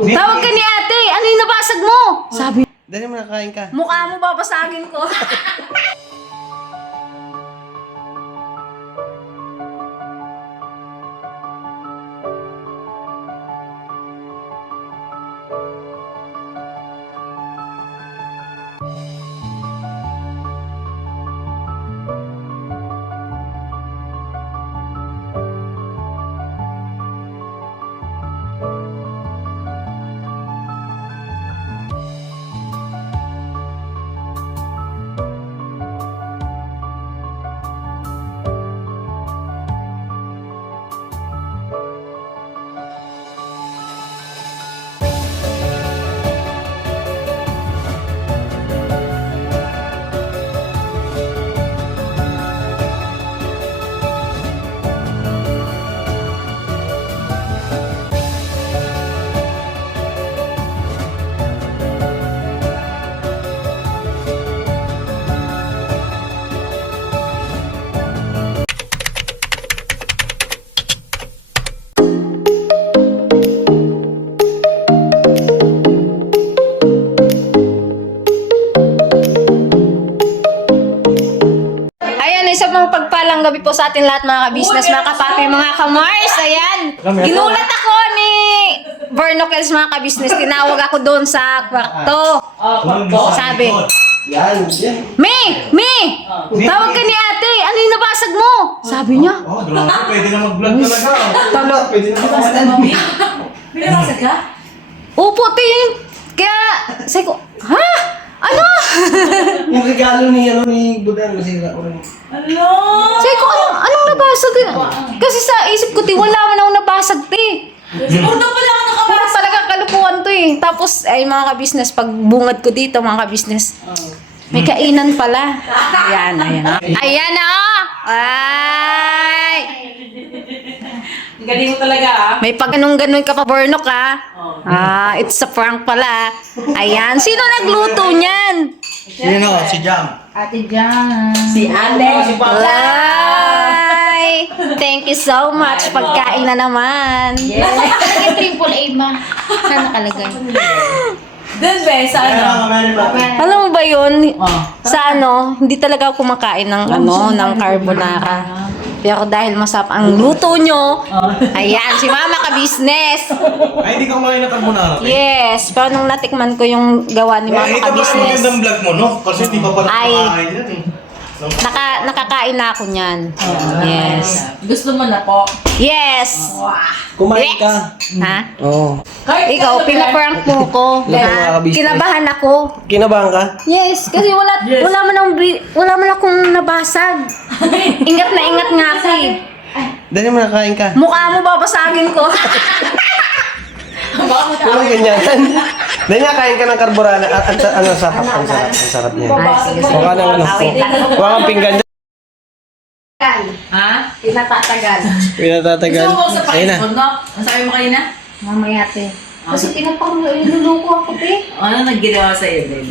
Tawag ka ni ate. Ano yung nabasag mo? Sabi. Dali mo nakain ka. Mukha mo babasagin ko. Pagpalang gabi po sa ating lahat mga ka-business, mga kapapi, mga ka-Mars. Ayan, ginulat ako ni Bernocles mga ka-business. Tinawag ako doon sa kwarto. Sabi, Me! Tawag ka ni ate. Ano yung nabasag mo? Sabi niya. Pwede na mag-vlog talaga. Pwede na Nabasag mo, Mi? May nabasag ka? Opo, yun. Kaya, sabi ko, ha? Ano? Yung regalo ni Budan, masira ko rin. Hello! Sabi ko, anong nabasag? Kasi sa isip ko, wala man akong nabasag, te. Siguro daw pala ako Puro nakabasag. talagang kalukuhan to eh. Tapos, ay mga ka-business, pag bungad ko dito, mga ka-business, may kainan pala. Ayan. Ayan na! Ay! Ang galing mo talaga, ah. May pag ganun ka pa, Bernok, ah. It's a prank pala. Ayan. Sino nagluto niyan? Sino? Si Jam. Ate Jan. Si Ate. Ay! Thank you so much. Pagkain na naman. Yes. Nakalagay triple A ba? Saan nakalagay? Doon, be, sa ano? Alam mo ba yun? Sa ano, hindi talaga ako kumakain ng ng carbonara. Pero dahil masarap ang luto nyo, ayan, si Mama ka-business. Ay, hindi ka kumain ng carbonara. Yes, pero nung natikman ko yung gawa ni Mama Ito ba yung ka-business, magandang vlog mo, no? Kasi di pa pala Ay. kumakain yan eh. nakakain na ako niyan. Yes. Gusto mo na po. Yes! Kumain ka. Ha? Oo. Kahit Ikaw, pinaprank mo ko. Mga ka-business. Kinabahan ako. Kinabahan ka? Yes, kasi wala man akong nabasag. Ingat na ingat nga ako eh. Dali mo nakain ka. Mukha mo babasagin ko. Walang ganyan. Dali nga, kain ka ng carbonara. Ang sarap niya. Sige. Mukha ng ano. Mukha kang pinggan dyan. Ha? Pinatatagal. Pinatatagal. Gusto mo sa Ayun na. pakipon, no? Ang sabi mo kanina? Mamaya te. Kasi pinapangululuko ako te. Ano nag-ginawa sa'yo din?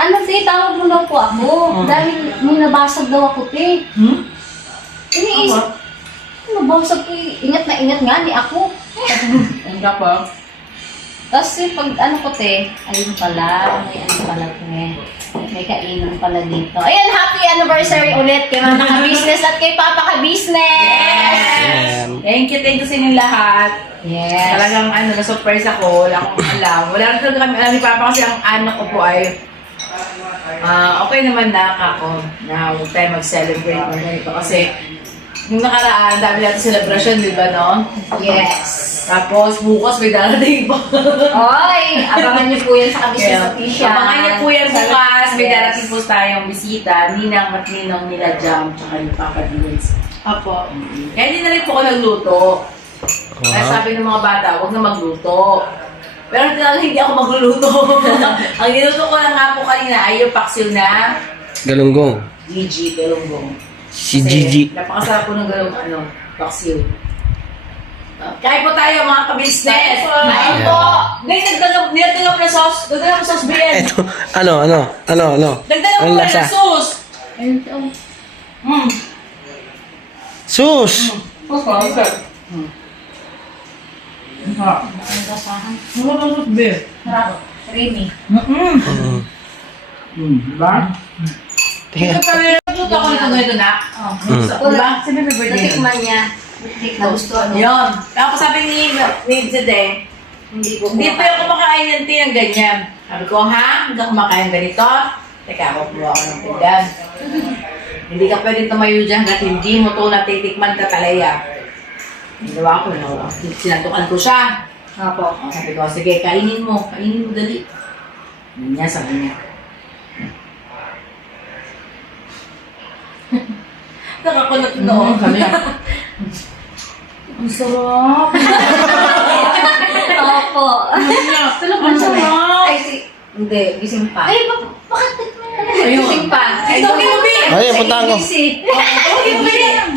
Ano te, tawag mo daw po ako. Dahil may nabasag daw ako te. Iniisip. Nabasag ko eh. Ingat na ingat nga ni ako. Ang ka po? Tapos pag ano ko te, ayun pala, may ano pala te. May kainan pala dito. Ayan, happy anniversary ulit kay Mama ka-business at kay Papa ka-business! Thank you sa inyong lahat. Yes. Talagang na-surprise ako. Wala akong alam. Wala rin talaga kami alam ni Papa kasi ang anak ko po ay okay naman na ako na huwag tayo mag-celebrate ng ganito. Kasi yung nakaraan, dami natin celebration, di ba, no? Yes. Tapos bukas may darating pa. Oy, abangan niyo po yan sa ka-business official. Abangan niyo po yan bukas. May Yes. darating po tayong bisita. Ninang at ninong nila Jam, tsaka yung Papa Dins. Apo. Kaya hindi na rin po ako nagluto. Kaya sabi ng mga bata, huwag na magluto. Pero talaga hindi ako magluluto. Ang ginuto ko lang nga po kanina ay yung paksiw na Galunggong. Gigi Galunggong. Si Kasi Gigi. napakasarap po ng paksiw. Kain po tayo mga ka-business. Kain po. Nilagdagan po na sauce. Dagdagan po sauce BN. Eto, ano? Dagdagan po Anong na lasa? sauce. Sus! Sauce. Ang basahan. Ano beef? Sarap. Creamy. Diba? Ito pala yung luto ko nito ngayon na. Oh. Diba? Sabi may birthday yun. Natikman niya. Nagustuhan niya. Yun. Tapos sabi ni Zede, Hindi po. hindi pa yung kumakain ng tea ng ganyan. Sabi ko, ha? Hindi ka kumakain ganito? Teka, ako po ako ng pinggan. Hindi ka pwede tumayo dyan hanggat hindi mo ito natitikman ka talaya. Ginawa ko, no? Sinatukan ko siya. Opo. Sabi ko, sige, kainin mo. Kainin mo, dali. Yun niya, sabi niya. Nakakunot noon. Sabi niya, ang sarap. Opo. Sabi niya, ang sarap. Ay, hindi. Gising pa. Ay, bakit tikman na lang? Ayun. Gising pa. Ito, Kinubi! Ay, puntahan ko.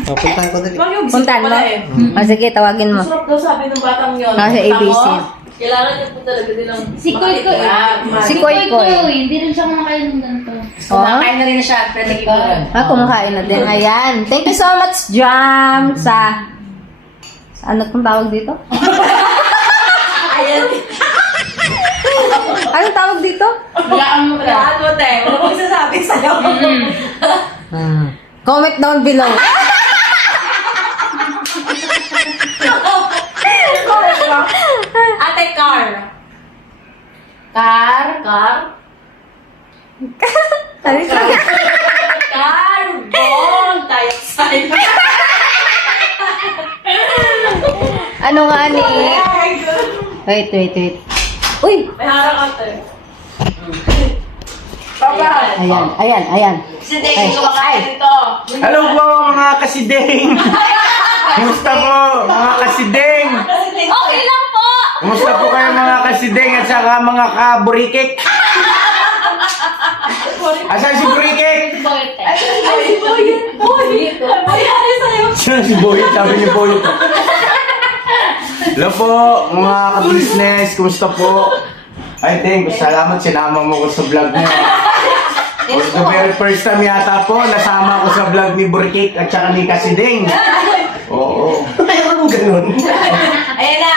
Puntahan Puntahan ko dali. Puntahan mo? Sige, tawagin mo. Masarap daw sabi ng batang yun. Nasa Kita mo, ABC. Kailangan niya po talaga din ng Si Koy Koy. Si Koy Koy. Hindi rin siya kumakain ng ganito. Kumakain na rin na siya. Pero nag-ipuran. Kumakain na din. Ayan. Thank you so much, Jam, sa ano pong tawag dito? Ayan. Anong tawag dito? Walaan mo ka. Lahat mo, te. Wala mo sasabi sa'yo. Comment down below. Ate Car. Car. Ano ito? Carbon dioxide. Ano nga ni? Wait. Uy! May harang ate. Papa. Ayan. Si Dave, kumakain ito. Hello po mga kasideng! Kumusta po mga kasideng? Okay lang po! Kumusta po kayo mga kasideng at saka mga kaburikik? Asan si Burikik? Ay, si Boyet. Boyet. Mayari sa'yo. Saan si Boyet? Sabi ni Boyet. Hello po mga ka-business, kumusta po? Ay, thank you. Salamat, sinama mo ko sa vlog mo. For the very first time yata po, nasama ko sa vlog ni Burkik at saka ni Kasideng. Oo. Mayroon ganun. Ayan na.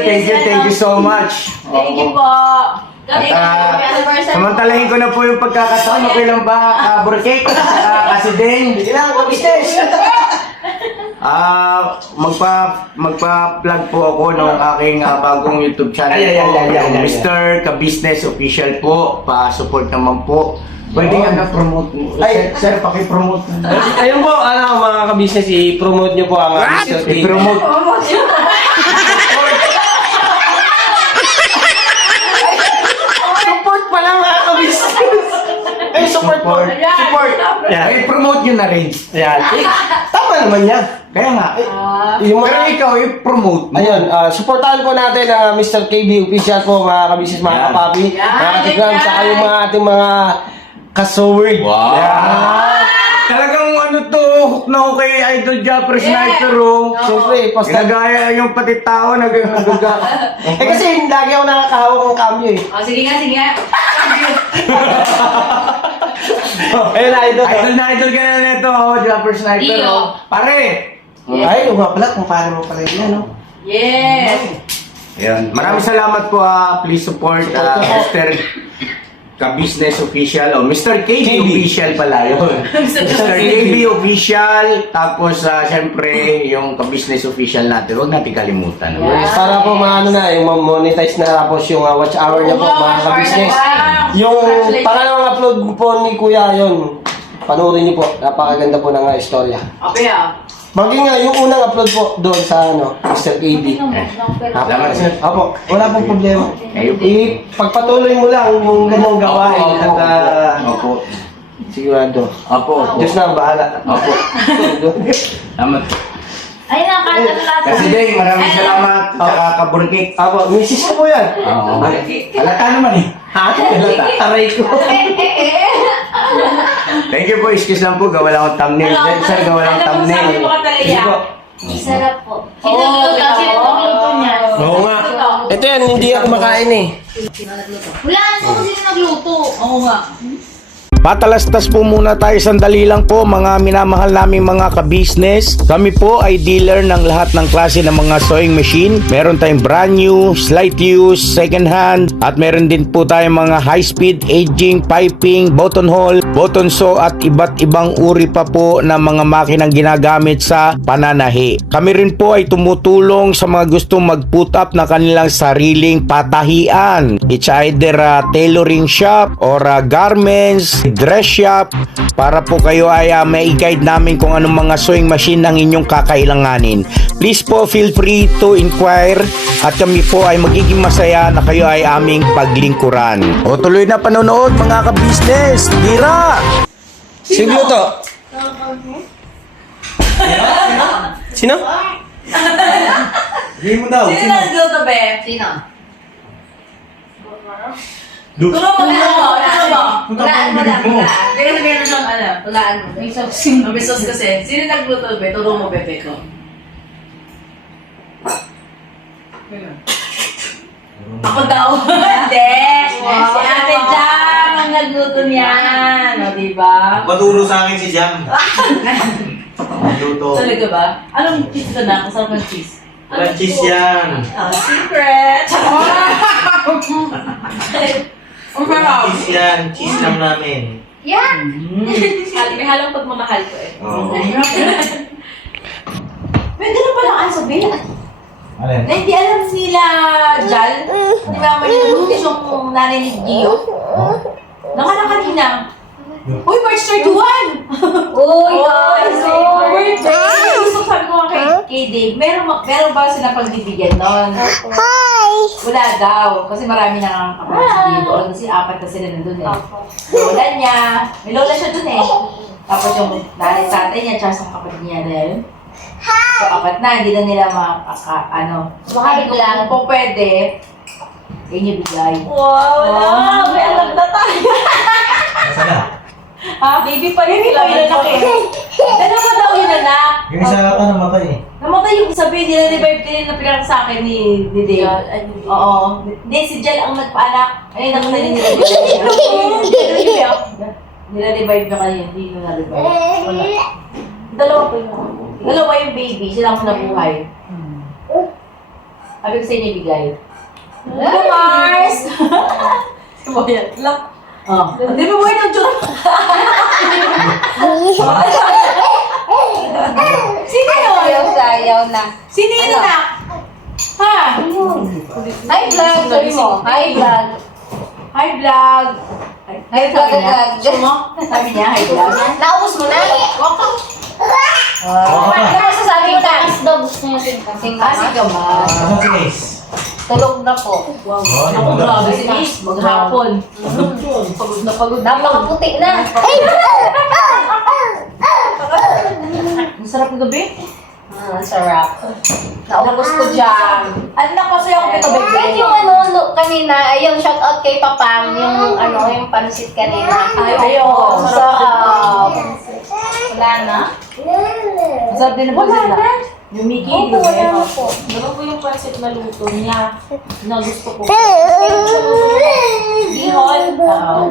Thank you so much. Thank you po. At samantalahin ko na po yung pagkakataon. Okay lang ba, Burkik at saka Kasideng? Hindi lang, business. Magpa-plug po ako ng aking bagong YouTube channel po. Mr. Ka-Business Official po. Pa-support naman po. Pwede nga na-promote mo. Ay, sir, paki-promote na. Ayun po, mga ka-business, i-promote nyo po ang Mr. K. I-promote. Support pa lang mga ka-business. Ay, support po. Support. Yan. Ay, promote nyo na rin. Ayan. Tama naman yan. Kaya nga. Yung Pero mga, ikaw, i-promote mo. ayun, supportahan po natin ang Mr. KB official po, mga ka-business, mga Yan. kapapi, Yan, mga katikram, yan. saka yung mga ating mga kasoward. Wow. Yan. Talagang ano to, hook na ako kay Idol Japper Sniper, oh. Siyempre, post na. Ginagaya yung pati tao, nagagaga. Eh kasi lagi ako nakakahawak ng cameo eh. Oh, sige nga. Ayun na, idol. Idol na idol ka na nito, oh, Japper Sniper, Iyo. oh. Pare! Ay, yung nga pala, kung paano mo pala yun, no? Yes. Ayan. Maraming salamat po, please support Mr. Ka-Business Official, o Mr. KB Official pala yun. Mr. KB Official, tapos syempre yung Ka-Business Official natin, huwag natin kalimutan. Yes, para po maano na, yung monetize na tapos yung watch hour niya po, mga ka-business. Yung pangalawang upload po ni Kuya, yun, panoorin niyo po, napakaganda po ng istorya. Okay Maging nga, yung unang upload po doon sa Mr. KB. Salamat, sir. Opo, wala pong problema. Kayo po. Pagpatuloy mo lang yung ganong gawain Opo, at opo. sigurado. Opo, opo. Diyos na ang bahala. Opo. Salamat. Ay, nakakatatlata. Kasi Deng, maraming salamat sa kaburkik. Opo, misis ko po yan. Oo. Halata naman eh. Ha? Halata. Aray ko. Thank you po, excuse lang po, gawa lang akong thumbnail. Sir, gawa lang thumbnail. Sabi mo ka Sige po. Masarap po. Sino nagluto niya? Oo nga. Ito yan, hindi ako makain eh. Wala naman kung sino nagluto. Oo nga. Patalastas po muna tayo sandali lang po mga minamahal naming mga ka-business. Kami po ay dealer ng lahat ng klase ng mga sewing machine. Meron tayong brand new, slight use, second hand, at meron din po tayong mga high speed, aging, piping, buttonhole, button sew at iba't ibang uri pa po ng mga makinang ginagamit sa pananahi. Kami rin po ay tumutulong sa mga gustong mag-put up na kanilang sariling patahian. It's either a tailoring shop or a garments, dress shop, para po kayo ay may guide namin kung anong mga sewing machine ang inyong kakailanganin. Please po feel free to inquire at kami po ay magiging masaya na kayo ay aming paglingkuran. O tuloy na panonood mga ka-business. Tira! Sino to? Sino? Hindi mo daw. Sino nagluto, be? Sino? Luto. Turo mo, turo mo. Hulaan mo lang, hulaan. Hindi kasi meron siyang alam. Hulaan mo. May sauce kasi. Sino nagluto, be? Turo mo, bebe ko. Ako daw. Hindi. Si Ate Jam ang nagluto niyan. O, diba? Maturo sa akin si Jam. Luto. Talaga ba? Anong cheese ka na? Kasama ng cheese? Walang cheese yan. Secret! Ang sarap! Cheese yan. Cheese lang namin. Yan! May halong pagmamahal ko eh. Oo. May ganun pala ang sabihin. Ano yan? Na hindi alam nila, Jal. Di ba may nabuntis yung nanay ni Gio? Nakala kanina. Uy, March 31! Uy, guys! birthday! Gusto sabi ko nga kay Dave, meron ba sila pagbibigyan nun? Wala daw. Kasi marami na kapatid si Dave doon. Kasi 4 na sila nandun eh. Lola niya. May lola siya dun eh. Tapos yung nanay tatay niya, tsaka sa kapatid niya na yun. So, 4 na. Hindi na nila Baka biglang. Kung pwede, yun yung bigay. Wow! May alam na tayo. Nasaan na? Ha? Baby pa yun. Baby pa yun anak eh. Dalawa daw yun anak. Yung isa ata namatay eh. Namatay yung isa, nila-revive din na pinarang sa akin ni Dave. Oo. Hindi, si Jel ang nagpaanak. Ayun, namatay din nila. Nila-revive na kanina, hindi nyo na-revive. Wala. Dalawa po yun. Dalawa yung baby, sila ang nabuhay. Sabi ko sa inyo ibigay. Hello, Mars! Sumayan. Look. Oh. Hindi mo buhay ng Diyos. Sino yun? Sayaw na. Sino yun, anak? Ha? Hi, vlog! Sabi mo. Hi, vlog. Hi, vlog. Hi, vlog, vlog. Gusto mo? Sabi niya, hi, vlog. Naubos mo na? Waka Ano pa. masasabi mo na? Mas daw gusto niya din kasi. Si Gamal. Nasaan si Ace? Tulog na po. Oh, Ako, grabe si Miss. Maghapon. Pagod na pagod. Napakaputi na. Ang sarap ng gabi. Sarap. Naubos ko dyan. Anak, masaya ako dito, baby. Kahit yung kanina, yung shout out kay Papang, yung pansit kanina. Ayun. Sarap. Wala na? Masarap din ang pansit na. Yung Mickey, yung Gwen. Ganun po yung pansit na luto niya na gusto ko. Bihon.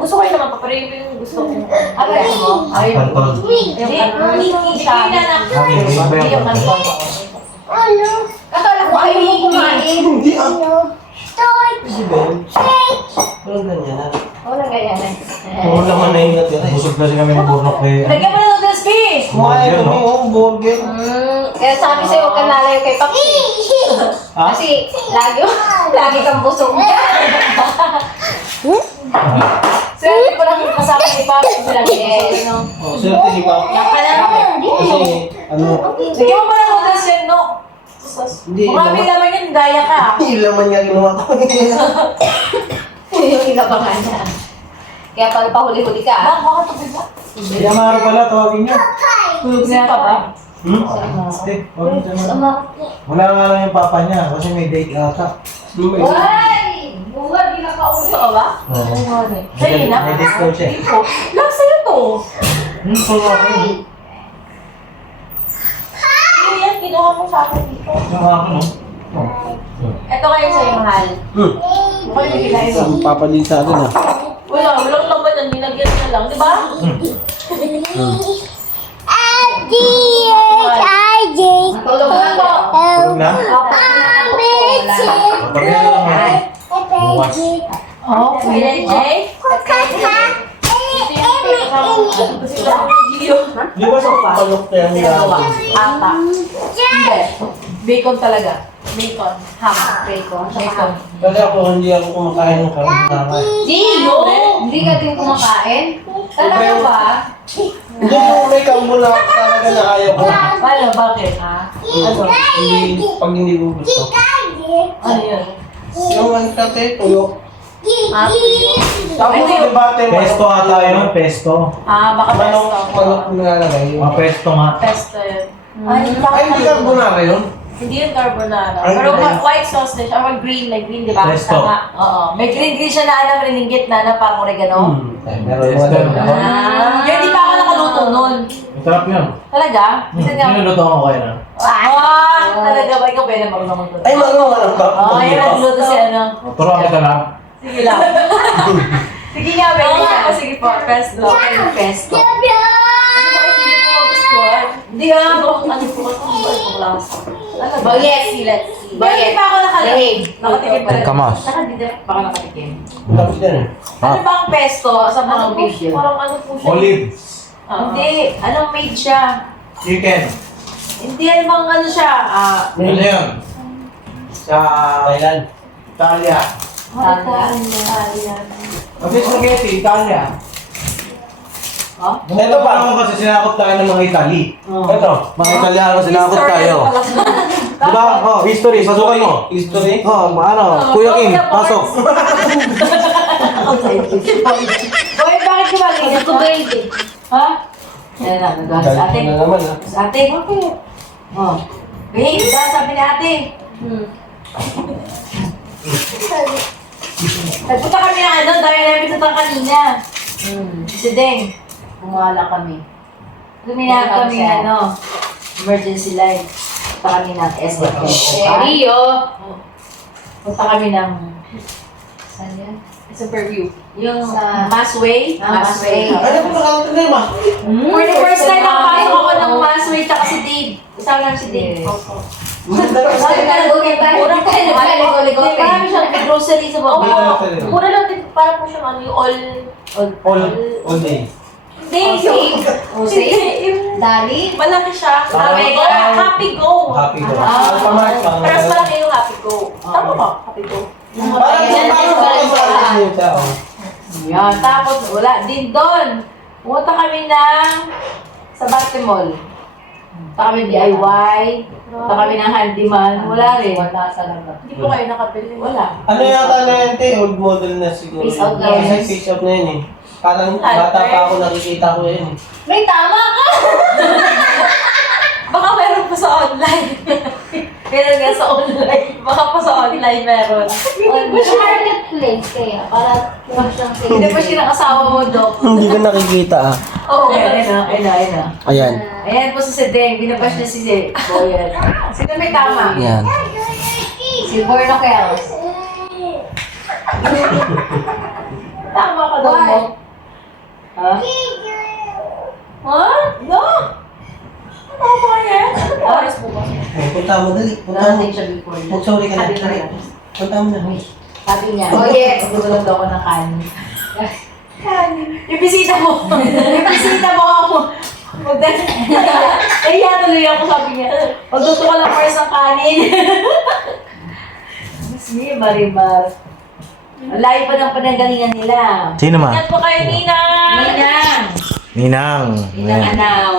Gusto ko yun naman, papareho yung gusto ko. Ano mo? Ayun. Panton. Mickey siya. Hindi yung kanton. Akala ko ayaw mo kumain. Hindi ah. Si Ben. Walang ganyan ah. Wala ganyan eh. Puro laman na yung natira eh. Busog kasi kami ng burnok eh. Lagyan mo na ng Gatsby! Kumain kami oh, burger. Kaya sabi sa'yo, huwag kang lalayo kay Papi. Ha? Kasi lagi kang busog. Swerte ko lang kasama ni Papa. Yes. Oh, swerte si Papa. Kasi ano, Lagyan mo pa ng noodles yan, no? hindi Marami naman yan, gaya ka. Hindi laman niya ginawa ko. Yung inabangan niya. Kaya pag pahuli-huli ka. Bang, baka tubig ba? Kaya maro pala, tawagin niyo. Tulog na pa ba? Hindi, tawagin siya na. Wala nga lang yung papa niya kasi may date ata. Ay! Buwan, di na Gusto ka ba? Oo. Sa'yo na? May discount siya. Ito. Lang sa'yo to. So okay. Ano yan? Kinuha mo sa akin dito. Yung ako no? Ito kayo sa'yo, mahal. Mukhang yung kinain mo. Ang Papa din sa atin ah. Walang laman yan, nilagyan niya lang, di ba? Tulog na po. Tulog na? Pagkaya lang yan. Bukas. Oh, Kuya Jay? Di ba sa palok kaya nila? Ata. Hindi. Bacon talaga. Bacon. Ham. Bacon. Bacon. Kasi ako hindi ako kumakain ng karne tama. Gino! Hindi ka din kumakain? Talaga ba? Hindi ko may kambo na talaga na ayaw ko. Paano? Bakit? Ha? Ano? Hindi, pag hindi ko gusto. Ano yun? Yung ano kasi, tuyok. Tapos Ano yun? debate mo. Pesto ata yun, pesto. Baka pesto. Manok nilalagay yun. Pesto nga. Pesto yun. Ay, Ay, hindi carbonara yun. Hindi yung carbonara. Ay, Pero hindi. white sauce dish, or green, like green, di ba? Pesto. Tama. Oo. May green siya na alam, ringgit na parang oregano. Meron mo alam na. Yun, di pa ako nakaluto nun. Masarap yun. Talaga? Kasi nga. Niluluto ko kayo na. Talaga ba? Ikaw pwede marunong magluto. Ay, marunong ka lang ba? Oo, yun nagluto si ano. Turuan kita lang. Sige lang. Sige nga, pwede ka. Sige po, pesto. Pesto. Sige po, magustuhan. Hindi nga, ano po kasi. Ano ba? Let's see, let's see. Pero hindi pa ako nakatikim pa rin. Kamas. Baka nakatikim. Tapos yan eh. Ano ba ang pesto sa mga video? Parang ano po siya? Olive. Hindi. Anong made siya? Chicken. Hindi, ano bang ano siya? Ano yun? Sa Thailand. Italia. Italia. Kasi spaghetti, Italia. Huh? Ito parang kasi sinakot tayo ng mga Itali. Ito, mga Italiano sinakot tayo. Diba? Oh, history. Pasukan mo. History? Oh, ano? Kuya King, pasok. Boy, bakit kumali? Ako baby. Ha? Yan na, nagawa sa ate. Na naman ah. Sa ate, bakit? Oh. Babe, sabi ni ate. Nagpunta kami ng ano, dahil namin sa kanina. Si Deng. Bumala kami. Luminahan kami ano, emergency line. Punta kami ng SFM. Rio. Punta kami ng Saan yan? Superview. Yung Sa- Massway. Massway. Ano po nakalatin na yun ba? For the first time nakapasok ako ng Massway tsaka si Dave. Kasama namin si Dave. Yes. Marami siyang grocery sa baba. Mura lang din, para po siyang ano, yung All day. Hindi, yung Dali. malaki siya. Parang- Happy Go. Happy go. Alphamart. Pero mas malaki yung Happy Go. Tama ba? Happy Go. Yan. Tapos wala din doon. Pumunta kami sa Batimol. Punta kami DIY. Punta kami ng handyman. Wala rin. Wala sa labas. Hindi po kayo nakabili. Wala. Ano yata na yan, te? Old model na siguro. Face out na Kasi yan. face out na yun eh. Parang bata pa ako nakikita ko yun eh. May tama ka! Baka meron pa sa online. Meron nga sa online. Baka pa sa online meron. Marketplace kaya. Para siyang Hindi pa siya ng asawa mo, Dok. Hindi ko nakikita ah. Oo, ayun. Ayan. Ayan po si Sedeng. Binabash niya si Boyan. Sino may tama? Yan. Si Borno Kels. Tama ka daw mo. Ha? Ha? No? Ano ba yan? Oras po ba? Punta mo dali. Punta mo. Narating siya before. Mag-sorry ka na. Dali. Punta mo na. Sabi niya, Oh yes, magulog daw ako ng kanin. Kanin. Yung bisita mo. Yung bisita mo ako. Kaya tuloy ako, sabi niya. Magluto ka lang first ng kanin. Miss me, Marimar. Ang layo pa ng pananggalingan nila. Sino ma? Ingat po kayo, Ninang! Ninang! Ninang. Ninang Anaw.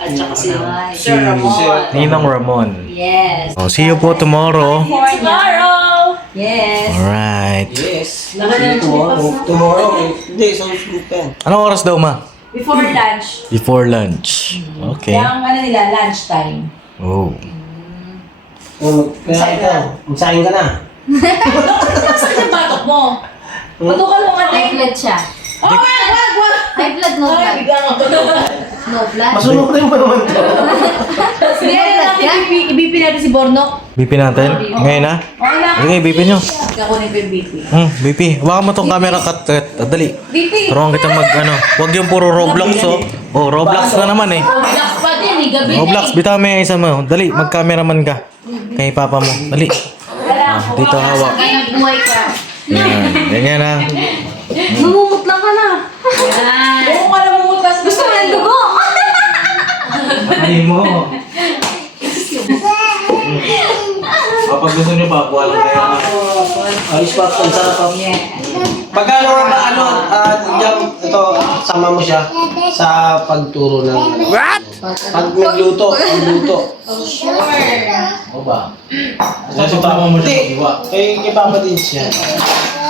At saka si Sir Ramon. Ninang Ramon. Yes. Oh, see you po tomorrow. Tomorrow! Yes. Alright. Yes. Laban na Tomorrow. Hindi, so sleepin. Anong oras daw ma? Before lunch. Before lunch. Okay. Kaya ang ano nila, lunchtime. Oh. Kaya ikaw, magsahin ka na. Saan yung batok mo? Patukan mo nga, Deng. Outlet siya. Oh, wag! High blood, no blood. No blood. Masunog rin pa naman to. Hindi, ibipin natin si Bornok. BP natin? Ngayon na? Sige, BP nyo. Kakunin ko yung BP. BP. Hawakan mo tong camera cut. Dali. BP! Turuan kita mag ano. Huwag yung puro Roblox oh. Oh, Roblox na naman eh. Relax pa din eh, gabi Roblox, bitaw mo yung isa mo. Dali, mag-cameraman ka. Kay papa mo. Dali. Dito hawak. Kaya nagbuhay ka. Yan. Ganyan ha. Namumutla ka na. Yan. Oo nga namumutas. Gusto mo ng dugo? Ay mo. Kapag gusto nyo pa, buwan na yan. Ayos pa, ang sarap pa. Pagkano nga ba, Jam, ito, sama mo siya sa pagturo ng... What? Pag nagluto, ang luto. O ba? Kasi tama mo siya Hindi, mag-iwa. kay Papa din siya.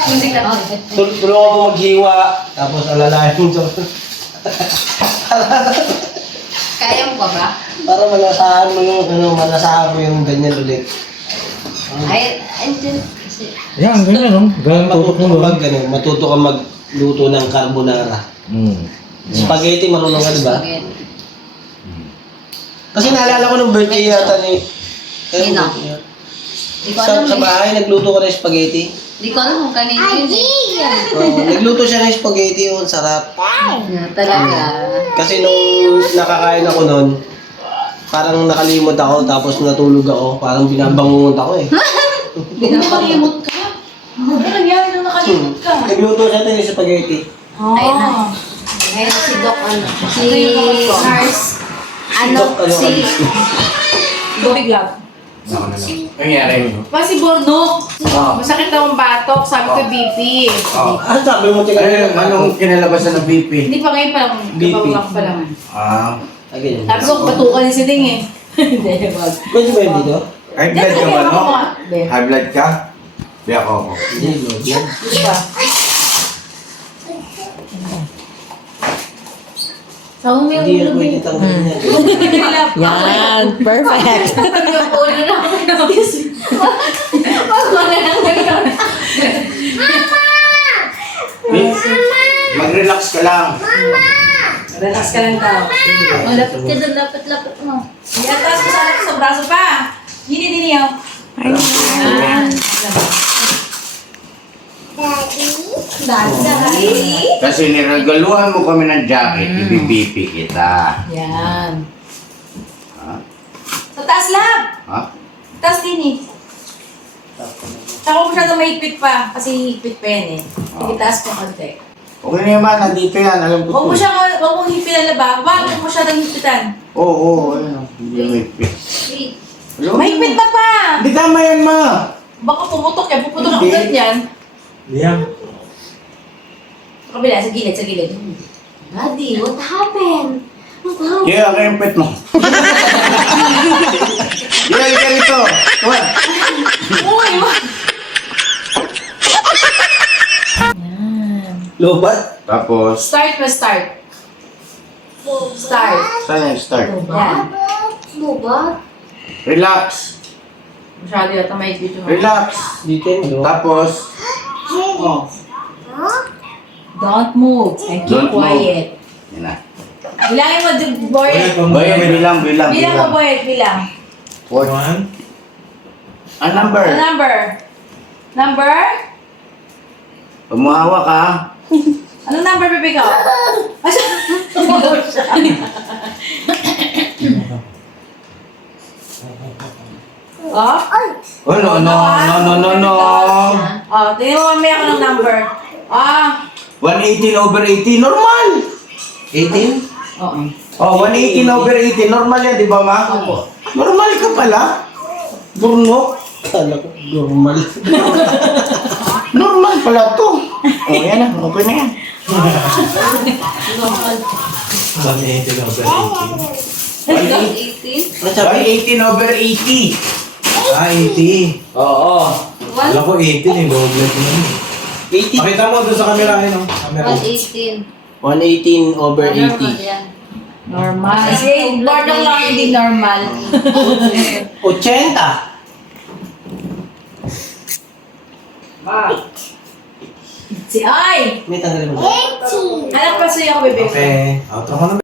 Hindi ka. Tulungan mo maghiwa, tapos alalayan mo sa... Kaya mo pa ba? Para malasahan mo yung, malasahan mo yung ganyan ulit. Ay, andyan. Kasi, Yan, ganyan no? Ganyan tutok mo ba? Matuto ka magluto ng carbonara. Spaghetti, marunong ka, di ba? spaghetti. Kasi naalala ko nung birthday yata ni... Sino? Di ko alam Sa eh. bahay, nagluto ko ng spaghetti. Di ko alam kung kanino yun eh. Nagluto siya ng spaghetti, ang sarap. Talaga. Kasi nung nakakain ako nun, parang nakalimot ako, tapos natulog ako, parang binabangungot ako eh. Nakalimot ka? Ano nangyari nung nakalimot ka? Nagluto siya ng spaghetti. Ayun na. Ayun si Doc ano. Si nurse. Ano? Doc, ano, Si... Tubig lang. Nangyari. Pa si Bornok. Masakit daw ang batok, sabi ko BP. Ah, sabi mo, tika. Anong kinalabasan ng BP? Hindi pa ngayon pa lang, BP. kabawak pa lang. Again. Sabi ko, batukan ni si Ding eh. Hindi, wag. Pwede ba yun dito? High blood ka ba, no? Hindi. High blood ka? Di ako. Hindi, Lord. Yan. Hindi pa. Sa mo yung Hindi yan ulo pwede mo. tanggalin yan. Yan, perfect. Yung ulo na ako. Wag mo na lang nagkaroon. Mag-relax ka lang. Relax ka lang daw. Oh, lapit ka doon, lapit mo. Iatas mo sana sa braso pa. Yini din niyo. Daddy. Kasi niregaluhan mo kami ng jacket, ibibipi kita. Yan. Ha? Sa taas lang. Ha? Taas din eh. Tsaka huwag masyadong mahigpit pa. Kasi higpit pa yan eh. Sige, taas mo konti. Okay na naman, nandito yan. Alam ko Huwag mo to. siya, huwag mong hipitan na ba? Huwag mo masyadong higpitan. Oo, ayun. Hindi may fit. Hello? Mahigpit pa pa! Hindi tama yan, ma. Baka pumutok yan. Puputok ang Hindi. ugat yan. Yan. Sa kabila, sa gilid, sa gilid. Daddy, what happened? What happened? Yeah, kaya yung pet mo. Yeah, ganito. What? Uy! Lobat? Tapos, Start pa, start. Start. saan yung start? Yan. Lubat? Relax. Masyado yata mahigpit yung Relax. Dito yun, no? Tapos, Don't move and keep Don't move. quiet. yan na. Bilangin mo, boy. Boy, bilang. Bilang mo, boy. Bilang. What? One. A number. Ano number? Number? Umuhawa ka. Ano number, bebe ko? Oh? Oh, no. Oh, tingnan mo mamaya ako ng number. Ah. 118/80, normal. 18? Oo. Oh, 118/80, normal yan, di ba, ma? Opo. Normal ka pala. Burnok. Kala ko, normal. Normal pala to. Oh, yan na. Okay na yan. 18? 118/80. Ah, 80. Oo. Alam ko 18 eh. Double ko na. 80? Pakita mo doon sa camera eh, no? Camera. 118. 118/80. Yan. Normal. Kasi Gordon lang hindi normal. 80. Si Ay! May tanggalin mo. Anak pa sa'yo ako, bebe. Okay. Outro ko na.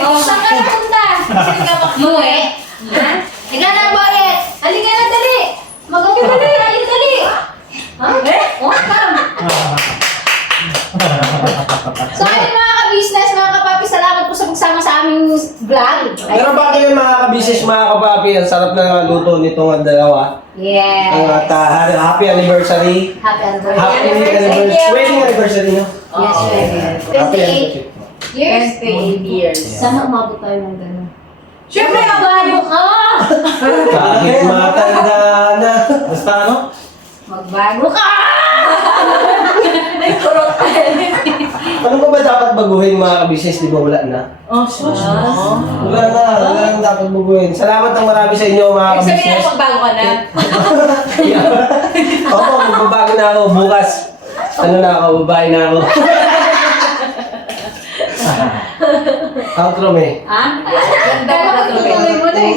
Oh, saan ka napunta? Sino ka Muwi. Ha? Higa na, Boyet. Halika na, dali. Mag-uwi dali. Ayun, dali. Ha? Oh, come. So, ayun mga ka-business, mga kapapi, salamat po sa pagsama sa aming vlog. Pero bakit yung mga ka-business, mga kapapi, ang sarap na luto nitong dalawa. Yes. Ang happy anniversary. Happy anniversary. Happy anniversary. Wedding anniversary nyo. Yes, Happy 28 anniversary. years. 28 years. Sana umabot tayo ng gano'n. Siyempre, ako Magbago ka! Kahit matanda na. Basta ano? Magbago ka! May kurot pa. Ano ba dapat baguhin mga ka-business? Di ba wala na? Oh, shush. Wala na. Wala na dapat baguhin. Salamat ng marami sa inyo mga Ibig sabihin na ka-business. magbago ka na. Opo, magbabago na ako bukas. Ano na ako, babae na ako. Outro me. Ha? Ganda ka na Tuloy mo na eh.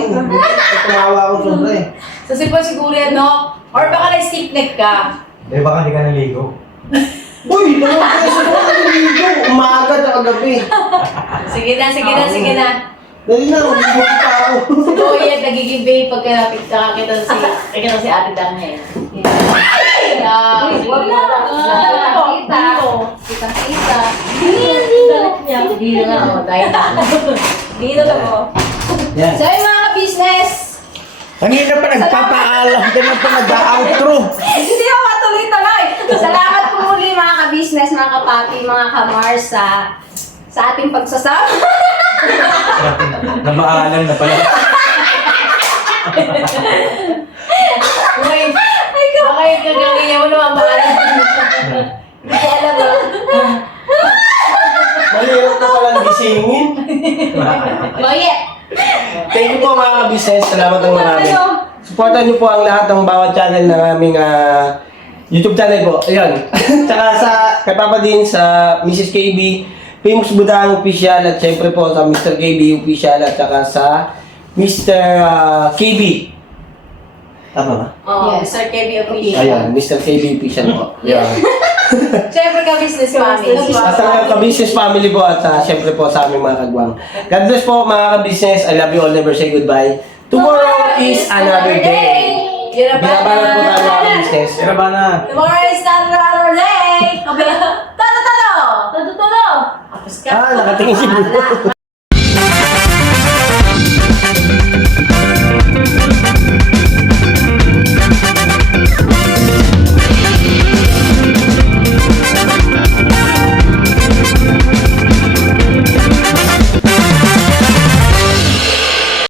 Tumawa ako sobra eh. So, siguro yan, no? Or baka na-stiff neck ka. Eh, baka hindi ka naligo. Uy! Dalawang beses ako naliligo. Umaga at gabi. Sige na, sige na, sige na. Dali na, magbibig pa ako. So, yan, nagiging babe pagka nakakita si Ate Daniel. Wag na. Kita. Kita. Dito na ako, dahil na. Dito na ako. Yan. So yung mga ka-business, Kanina pa nagpapaalam din na pa nag-outro. hindi ako matuloy-tuloy. Salamat po muli mga ka-business, mga kapapi, mga kamars sa ating pagsasama. Namaalam na pala. Baka yung gagawin mo naman maalam. Hindi ko alam ba? Malirap na palang gisingin. Boyet! Thank you po mga ka-business. Salamat ng marami. Supportan niyo po ang lahat ng bawat channel ng aming YouTube channel po. Ayan. Tsaka sa kay Papa Din, sa Mrs. KB, Famous Budang Official, at syempre po sa Mr. KB Official, at saka sa Mr. KB. Tama ba? Oh, Yes. Sir Kevin Official. Ayan, Mr. KB Official po. Ayan. Siyempre ka business family. At sa ka-business family po, at syempre po sa aming mga kagwang. God bless po mga ka-business. I love you all. Never say goodbye. Tomorrow is another day. Binabalat po tayo mga ka-business. Sira ba na? Tomorrow is another day. Tado-tado! Tado-tado! Tapos ka. Nakatingin si Bruno.